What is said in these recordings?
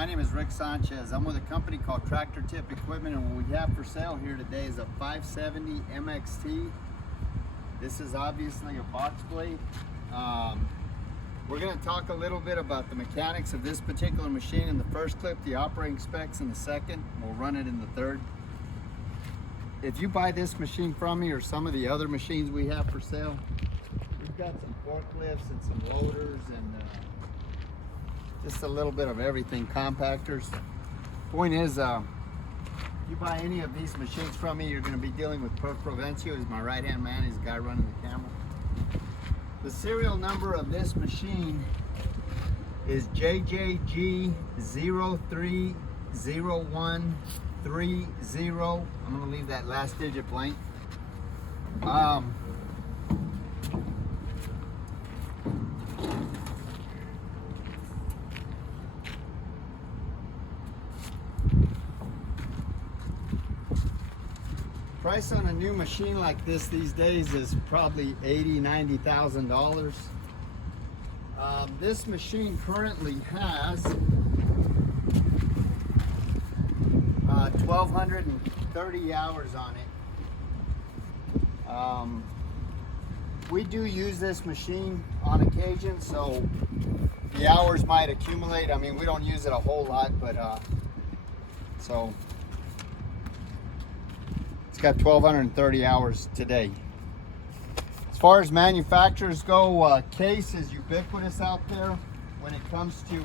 my name is Rick Sanchez. I'm with a company called Tractor Tip Equipment, and what we have for sale here today is a 570 MXT. This is obviously a box blade. We're going to talk a little bit about the mechanics of this particular machine in the first clip, the operating specs in the second. We'll run it in the third. If you buy this machine from me or some of the other machines we have for sale, we've got some forklifts and some loaders and just a little bit of everything, compactors. Point is, you buy any of these machines from me, you're going to be dealing with Perf Provencio. He's my right hand man. He's the guy running the camera. The serial number of this machine is JJG0301330. I'm going to leave that last digit blank. Price on a new machine like this these days is probably $80,000–$90,000. This machine currently has 1,230 hours on it. We do use this machine on occasion, so the hours might accumulate. I mean, we don't use it a whole lot, but so got 1,230 hours today. As far as manufacturers go, Case is ubiquitous out there when it comes to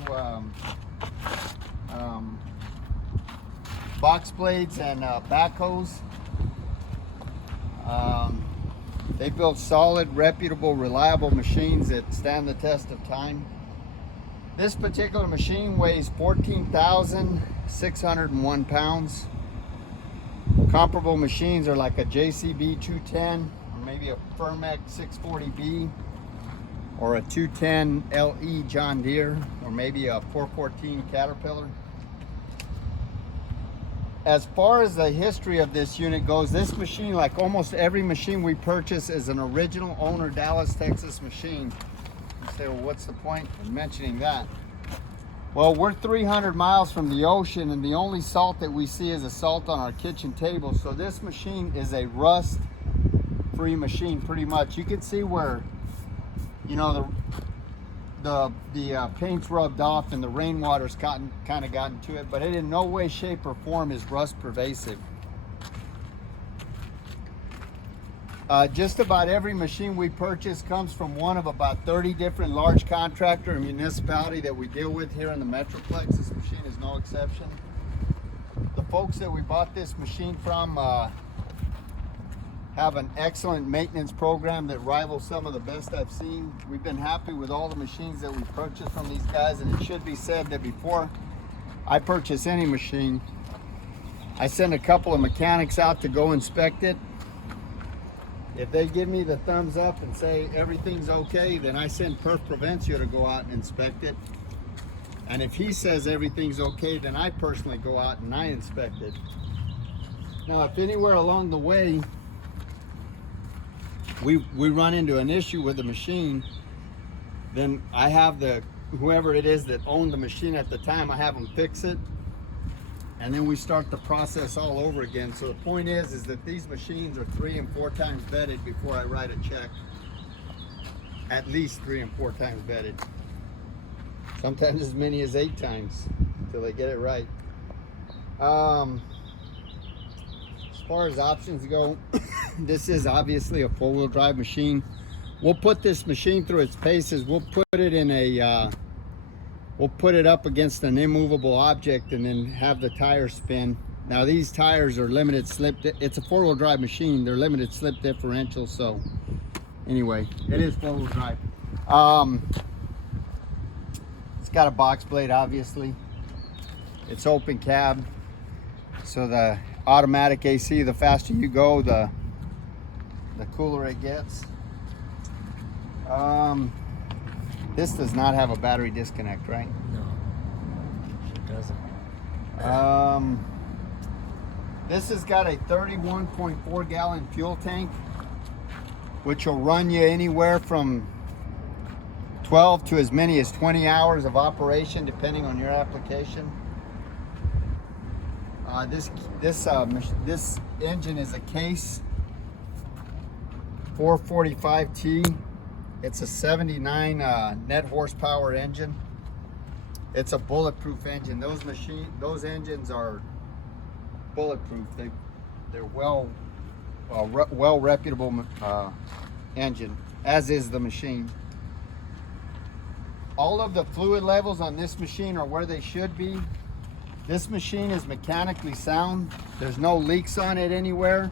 box blades and backhoes. They build solid, reputable, reliable machines that stand the test of time. This particular machine weighs 14,601 pounds. Comparable machines are like a JCB 210 or maybe a Firmec 640B or a 210 LE John Deere or maybe a 414 Caterpillar. As far as the history of this unit goes, this machine, like almost every machine we purchase, is an original owner Dallas, Texas machine. You say, well, what's the point in mentioning that? Well, we're 300 miles from the ocean, and the only salt that we see is a salt on our kitchen table. So this machine is a rust-free machine, pretty much. You can see where, you know, the paint's rubbed off and the rainwater's kind of gotten to it, but it in no way, shape, or form is rust pervasive. Just about every machine we purchase comes from one of about 30 different large contractor and municipality that we deal with here in the Metroplex. This machine is no exception. The folks that we bought this machine from have an excellent maintenance program that rivals some of the best I've seen. We've been happy with all the machines that we purchased from these guys, and it should be said that before I purchase any machine, I send a couple of mechanics out to go inspect it. If they give me the thumbs up and say everything's okay, then I send Perf Provencio to go out and inspect it. And if he says everything's okay, then I personally go out and I inspect it. Now, if anywhere along the way we run into an issue with the machine, then I have whoever it is that owned the machine at the time, I have them fix it. And then we start the process all over again. So the point is that these machines are 3 and 4 times vetted before I write a check. At least 3 and 4 times vetted. Sometimes as many as 8 times until they get it right. As far as options go, this is obviously a 4-wheel drive machine. We'll put this machine through its paces. We'll put it in a we'll put it up against an immovable object and then have the tires spin. Now these tires are limited slip. It's a 4-wheel drive machine. They're limited slip differential. So anyway, it is 4-wheel drive. It's got a box blade, obviously. It's open cab. So the automatic AC, the faster you go, the cooler it gets. This does not have a battery disconnect, right? No, it doesn't. This has got a 31.4 gallon fuel tank, which will run you anywhere from 12 to as many as 20 hours of operation, depending on your application. This engine is a Case 445T. It's a 79 net horsepower engine. It's a bulletproof engine. Those engines are bulletproof. They're well reputable engine, as is the machine. All of the fluid levels on this machine are where they should be. This machine is mechanically sound. There's no leaks on it anywhere.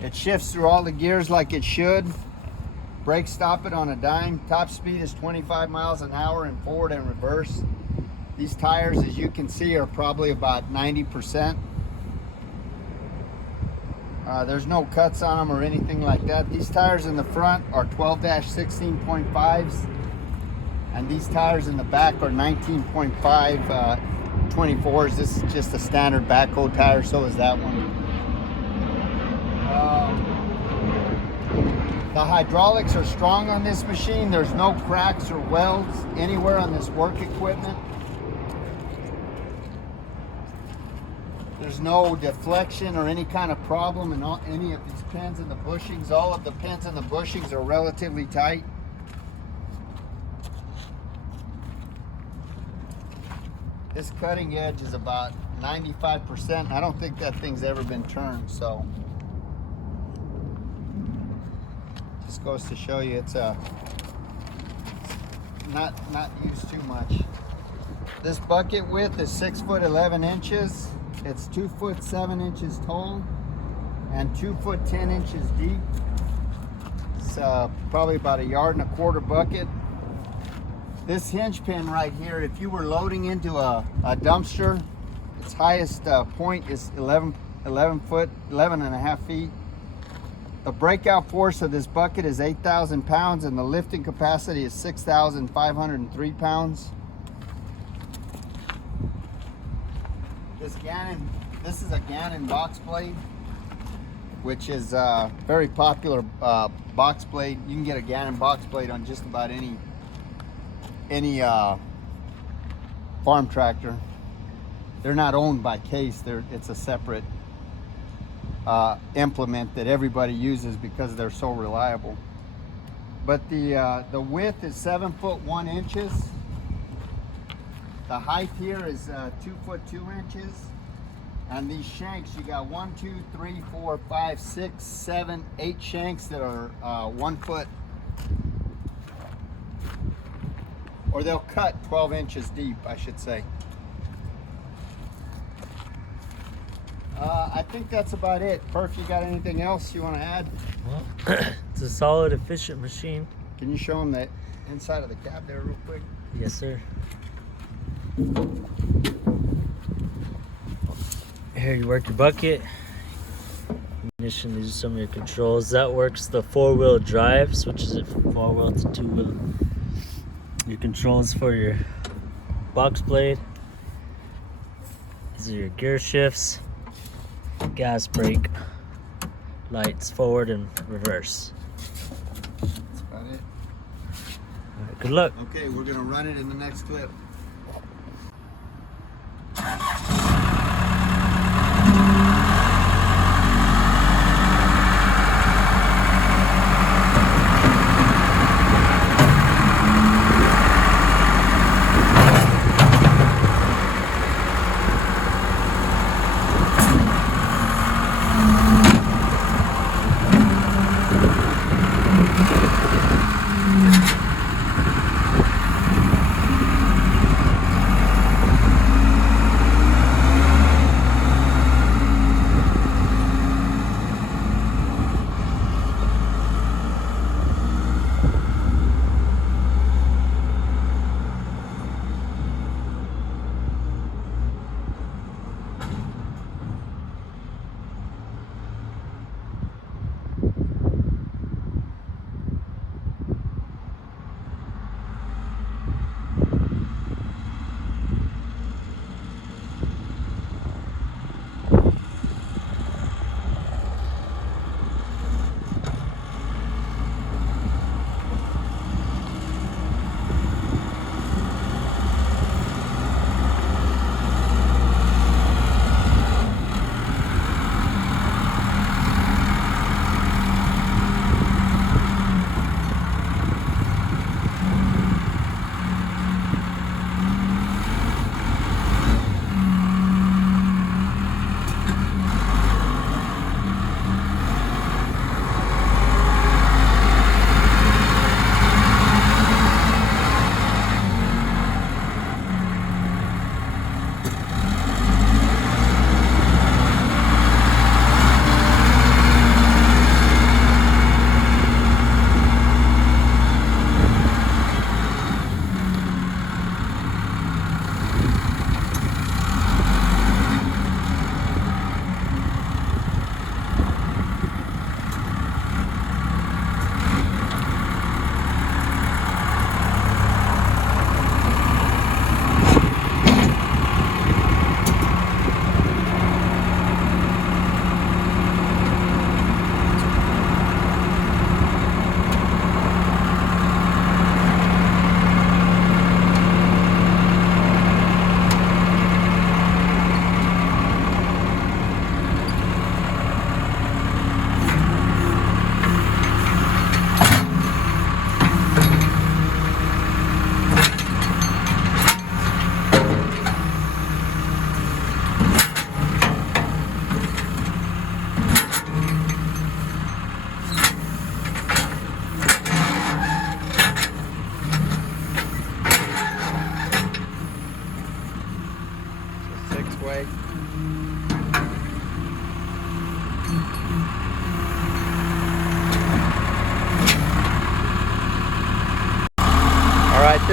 It shifts through all the gears like it should. Brake stop it on a dime. Top speed is 25 miles an hour in forward and reverse. These tires, as you can see, are probably about 90%. There's no cuts on them or anything like that. These tires in the front are 12-16.5s, and these tires in the back are 19.5 24s. This is just a standard backhoe tire, so is that one. The hydraulics are strong on this machine. There's no cracks or welds anywhere on this work equipment. There's no deflection or any kind of problem in any of these pins and the bushings. All of the pins and the bushings are relatively tight. This cutting edge is about 95%. I don't think that thing's ever been turned, so just goes to show you it's not used too much. This bucket width is 6 foot 11 inches. It's 2 foot 7 inches tall and 2 foot 10 inches deep. It's probably about 1.25 yard bucket. This hinge pin right here, if you were loading into a dumpster, its highest point is 11 and a half feet. The breakout force of this bucket is 8,000 pounds and the lifting capacity is 6,503 pounds. This is a Gannon box blade, which is a very popular box blade. You can get a Gannon box blade on just about any farm tractor. They're not owned by Case. It's a separate implement that everybody uses because they're so reliable. But the width is 7 foot 1 inches. The height here is 2 foot 2 inches. And these shanks, you got 1, 2, 3, 4, 5, 6, 7, 8 shanks that are 1 foot. Or they'll cut 12 inches deep, I should say. I think that's about it. Perf, you got anything else you want to add? Well, it's a solid, efficient machine. Can you show them the inside of the cab there real quick? Yes, sir. Here you work your bucket. Ignition, these are some of your controls. That works the 4-wheel drive, switches it from 4-wheel to 2-wheel. Your controls for your box blade. These are your gear shifts, gas, brake, lights, forward and reverse. That's about it. All right, good luck. Okay, we're gonna run it in the next clip.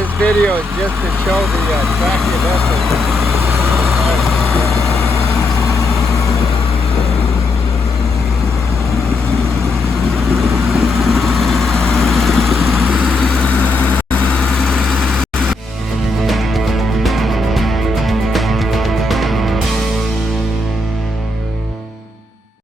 this video is just to show the attractiveness of